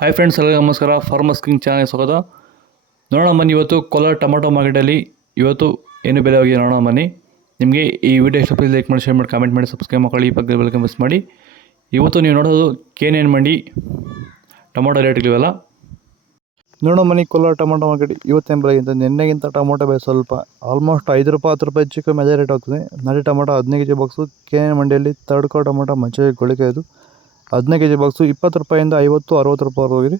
Hi friends, ಎಲ್ಲರಿಗೂ ನಮಸ್ಕಾರ. Farmers king channel ಸ್ವಾಗತ. ನೋಡೋಣ ಬನ್ನಿ, ಇವತ್ತು ಕೋಲಾರ ಟೊಮಾಟೊ ಮಾರ್ಕೆಟಲ್ಲಿ ಇವತ್ತು ಏನು ಬೆಲೆ ಹೋಗಿದೆ ನೋಡೋಣ ಬನ್ನಿ. ನಿಮಗೆ ಈ ವಿಡಿಯೋ ಇಷ್ಟ ಪ್ಲೀಸ್ ಲೈಕ್ ಮಾಡಿ, ಶೇರ್ ಮಾಡಿ, ಕಾಮೆಂಟ್ ಮಾಡಿ, ಸಬ್ಸ್ಕ್ರೈಬ್ ಮಾಡಿ, ಪಕ್ಕದ ಬೆಲ್ ಮಿಸ್ ಮಾಡಿ. ಇವತ್ತು ನೀವು ನೋಡೋದು KNN ಮಂಡಿ ಟೊಮಾಟೊ ರೇಟ್ಗಳಿವೆಲ್ಲ ನೋಡೋ ಬನ್ನಿ. ಕೋಲಾರ ಟೊಮಾಟೊ ಮಾರ್ಕೆಟ್ ಇವತ್ತೇನು ಬೆಲೆಗಿಂತ ನಿನ್ನೆಗಿಂತ ಟೊಮಾಟೊ ಬೆಲೆ ಸ್ವಲ್ಪ ಆಲ್ಮೋಸ್ಟ್ 5 ರೂಪಾಯಿ 10 ರೂಪಾಯಿ ಹೆಚ್ಚು ಕಮ್ಮಿ ಅದೇ ರೇಟ್ ಹೋಗ್ತದೆ. ನಾಟಿ ಟೊಮಾಟೊ 15 kg ಬಾಕ್ಸು KNN ಮಂಡಿಯಲ್ಲಿ ತರ್ಡ್ ಕೋ ಟೊಮಾಟೊ ಮಂಚೆ ಗೋಳಿಕೆ ಇದು 15 kg ಬಾಕ್ಸು 20 ರೂಪಾಯಿಂದ 50-60 ರೂಪಾಯಿ ಹೋಗಿದೆ.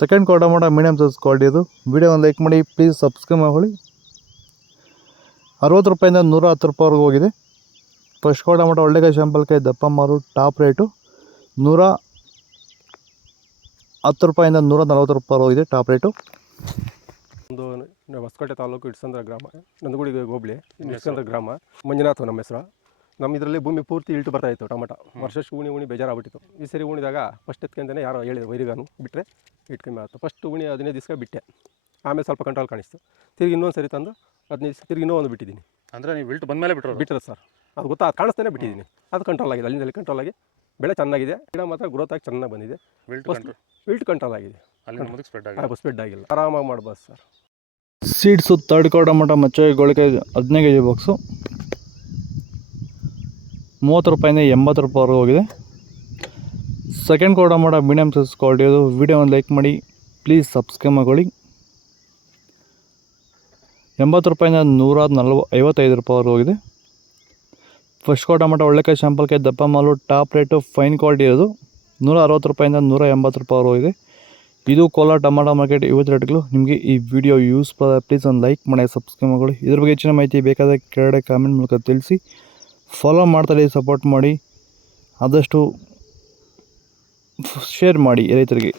ಸೆಕೆಂಡ್ ಕೋ ಟೊಮಾಟೊ ಮೀಡಿಯಮ್ ಸೈಜ್ ಕ್ವಾಲಿಟಿ ಇದು. ವಿಡಿಯೋ ಒಂದು ಲೈಕ್ ಮಾಡಿ, ಪ್ಲೀಸ್ ಸಬ್ಸ್ಕ್ರೈಬ್ ಮಾಡಿ. 60 ರೂಪಾಯಿಂದ 110 ರೂಪಾಯಿವರೆಗೂ ಹೋಗಿದೆ. ಫಸ್ಟ್ ಕೋ ಟೊಮಾಟೊ ಒಳ್ಳೆಕಾಯಿ ಶಾಂಪಲ್ಕಾಯಿ ದಪ್ಪ ಮಾರು ಟಾಪ್ ರೇಟು 110 ರೂಪಾಯಿಂದ 140 ರೂಪಾಯಿ ಹೋಗಿದೆ ಟಾಪ್ ರೇಟು. ಒಂದು ಹೊಸಕೋಟೆ ತಾಲೂಕು ಇಟ್ಸಂದ್ರ ಗ್ರಾಮ, ನಂದಗುಡಿ ಹೋಬಳಿ ಇಟ್ಸಂದ್ರ ಗ್ರಾಮ. ಮಂಜುನಾಥ್ ನಮ್ಮ ಹೆಸರು. ನಮ್ಮ ಇದರಲ್ಲಿ ಭೂಮಿ ಪೂರ್ತಿ ಇಳ್ಟು ಬರ್ತಾಯಿತ್ತು ಟೊಮಾಟೊ. ವರ್ಷಕ್ಕೆ ಉಣಿ ಬೇಜಾರಾಗ್ಬಿಟ್ಟಿತ್ತು. ಈ ಸರಿ ಉಣಿದಾಗ ಫಸ್ಟ್ ಎತ್ಕೊಂಡೇ ಯಾರೋ ಹೇಳಿದ್ರು ವೈರಿಗಾನು ಬಿಟ್ಟರೆ ಇಟ್ಟು ಕಮ್ಮಿ ಆಯಿತು. ಫಸ್ಟ್ ಉಣಿ 15 ದಿವಸ ಬಿಟ್ಟೆ, ಆಮೇಲೆ ಸ್ವಲ್ಪ ಕಂಟ್ರೋಲ್ ಕಾಣಿಸ್ತು. ತಿರುಗಿ ಇನ್ನೊಂದು ಸರಿ ತಂದು 15 ದಿವಸ ತಿರುಗಿ ಇನ್ನೂ ಒಂದು ಬಿಟ್ಟಿದ್ದೀನಿ. ಅಂದರೆ ನೀವು ಇಳ್ಟು ಬಂದ ಮೇಲೆ ಬಿಟ್ಟರೆ ಸರ್, ಅದು ಕಾಣಿಸ್ತಾನೆ ಬಿಟ್ಟಿದ್ದೀನಿ. ಅದು ಕಂಟ್ರೋಲ್ ಆಗಿದೆ, ಅಲ್ಲಿಂದಲ್ಲಿ ಕಂಟ್ರೋಲ್ ಆಗಿ ಬೆಳೆ ಚೆನ್ನಾಗಿದೆ. ಗಿಡ ಮಾತ್ರ ಗ್ರೋತ್ ಆಗಿ ಚೆನ್ನಾಗಿ ಬಂದಿದೆ. ವಿಲ್ಟ್ ಕಂಟ್ರೋಲ್ ಆಗಿದೆ, ಅಲ್ಲಿ ಸ್ಪ್ರೆಡ್ ಆಗಿಲ್ಲ. ಆರಾಮಾಗಿ ಮಾಡ್ಬೋದು ಸರ್. ಸೀಡ್ಸು ತರ್ಡ್ ಕೋ ಟೊಮಾಟೊ ಮಚ್ಚೆ ಗೋಳಿಕಾಯಿ 15 kg ಬಾಕ್ಸು 30 ರೂಪಾಯಿಂದ 80 ರೂಪಾಯಿವರೆಗೂ ಹೋಗಿದೆ. ಸೆಕೆಂಡ್ ಕೋ ಟೊಮಾಟೊ ಮೀಡಿಯಮ್ ಸೈಜ್ ಕ್ವಾಲಿಟಿ ಅದು. ವಿಡಿಯೋ ಒಂದು ಲೈಕ್ ಮಾಡಿ, ಪ್ಲೀಸ್ ಸಬ್ಸ್ಕ್ರೈಬ್ ಮಾಡ್ಕೊಳ್ಳಿ. 80 ರೂಪಾಯಿಂದ 155 ರೂಪಾಯಿವರೆಗೂ ಹೋಗಿದೆ. ಫಸ್ಟ್ ಕೋ ಟೊಮಾಟೊ ಒಳ್ಳೆಕಾಯಿ ಶಾಂಪಲ್ಕಾಯಿ ದಪ್ಪ ಮಾಲು ಟಾಪ್ ರೇಟು ಫೈನ್ ಕ್ವಾಲಿಟಿ ಇರೋದು 160 ರೂಪಾಯಿಂದ 180 ರೂಪಾಯಿವರೆಗೂ ಹೋಗಿದೆ. ಇದು ಕೋಲಾರ ಟೊಮಾಟೊ ಮಾರ್ಕೆಟ್ ಇವತ್ತು ರೇಟ್ಗಳು. ನಿಮಗೆ ಈ ವಿಡಿಯೋ ಯೂಸ್ ಪ್ಲೀಸ್ ಒಂದು ಲೈಕ್ ಮಾಡಿ, ಸಬ್ಸ್ಕ್ರೈಬ್ ಮಾಡ್ಕೊಳ್ಳಿ. ಇದ್ರ ಬಗ್ಗೆ ಹೆಚ್ಚಿನ ಮಾಹಿತಿ ಬೇಕಾದರೆ ಕೆಳಗಡೆ ಕಾಮೆಂಟ್ ಮೂಲಕ ತಿಳಿಸಿ. ಫಾಲೋ ಮಾಡ್ತಾರೆ, ಸಪೋರ್ಟ್ ಮಾಡಿ, ಆದಷ್ಟು ಶೇರ್ ಮಾಡಿ ರೈತರಿಗೆ.